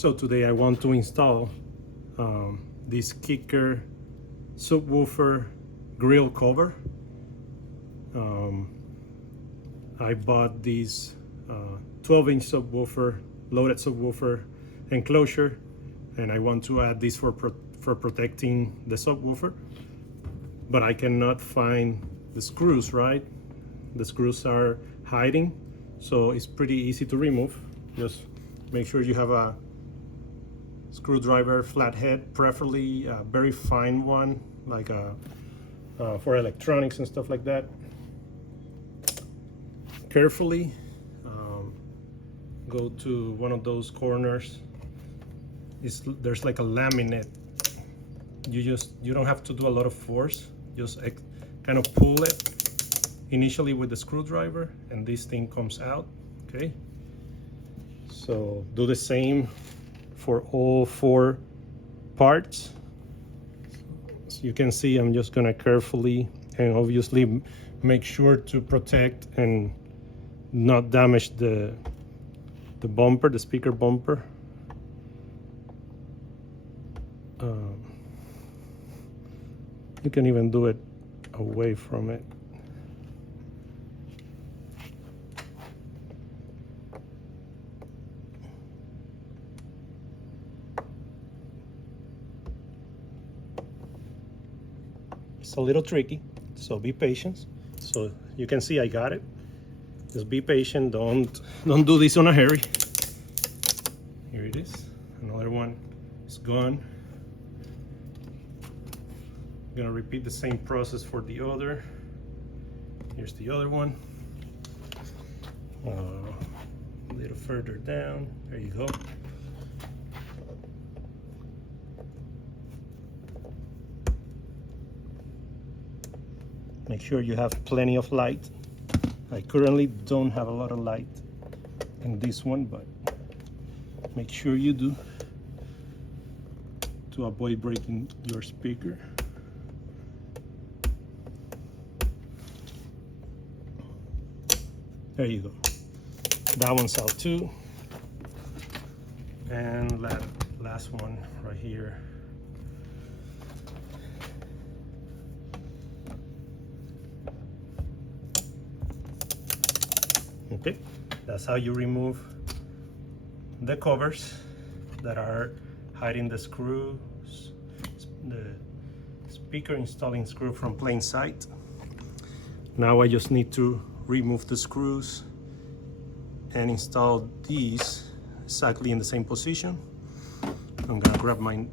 So today I want to install this Kicker Subwoofer Grille cover. I bought this 12-inch subwoofer, loaded subwoofer enclosure, and I want to add this for protecting the subwoofer, but I cannot find the screws, right? The screws are hiding, so it's pretty easy to remove. Just make sure you have a screwdriver flathead, preferably a very fine one, like for electronics and stuff like that. Carefully go to one of those corners. There's like a laminate. You don't have to do a lot of force, just kind of pull it initially with the screwdriver and this thing comes out. Okay, so do the same for all 4 parts. So you can see I'm just gonna carefully and obviously make sure to protect and not damage the bumper, the speaker bumper. You can even do it away from it. It's a little tricky, so be patient. So you can see I got it. Just be patient, don't do this on a hurry. Here it is, another one is gone. I'm gonna repeat the same process for the other. Here's the other one. A little further down, there you go. Make sure you have plenty of light. I currently don't have a lot of light in this one, but make sure you do to avoid breaking your speaker. There you go. That one's out too. And last one right here. Okay, that's how you remove the covers that are hiding the screws, the speaker installing screw from plain sight. Now I just need to remove the screws and install these exactly in the same position. I'm gonna grab my